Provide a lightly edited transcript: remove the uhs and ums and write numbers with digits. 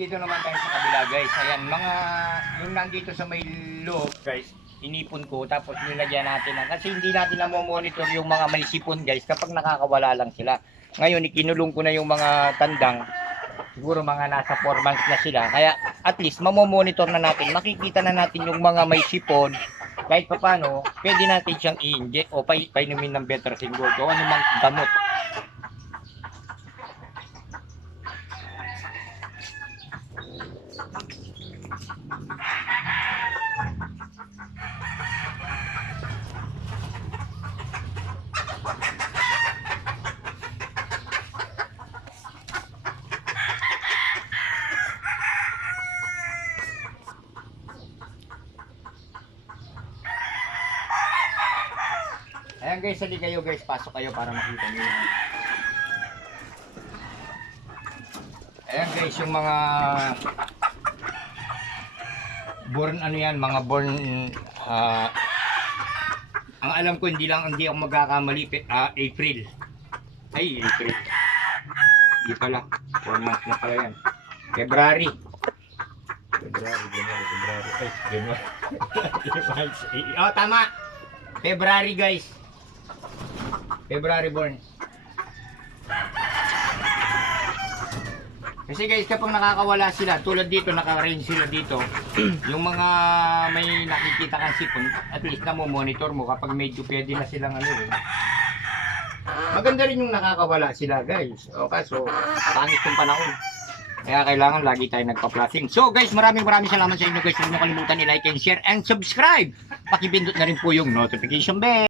dito naman tayo sa kabila guys. Ayan, mga yung nandito sa may loob guys, inipon ko tapos nilagyan natin ng, kasi hindi natin na monitor yung mga may sipon guys kapag nakakawala lang sila. Ngayon ikinulong ko na yung mga tandang, siguro mga nasa 4 months na sila, kaya at least mamomonitor na natin, makikita na natin yung mga may sipon. Kahit pa paano, pwede natin siyang i-inject o painumin ng Betracin Gold o anumang gamot. Ayan guys, sali kayo guys, pasok kayo para makita nyo. Ayan guys, yung mga born ano yan, mga born ang alam ko hindi ako magkakamali, April. Ay, April. Hindi pala, 4 months na pala yan. February. Ay, January. Oh, tama. February guys. February born. Kasi guys, kapag nakakawala sila, tulad dito, naka-range sila dito, yung mga may nakikita kang sipon, at least na mo monitor mo kapag medyo pwede na silang ano eh. Maganda rin yung nakakawala sila guys. O kaso, pangit yung panahon. Kaya kailangan lagi tayo nagpa-flashing. So guys, maraming salamat sa inyo guys. Huwag niyo kalimutan i-like and share and subscribe. Pakipindot na rin po yung notification bell.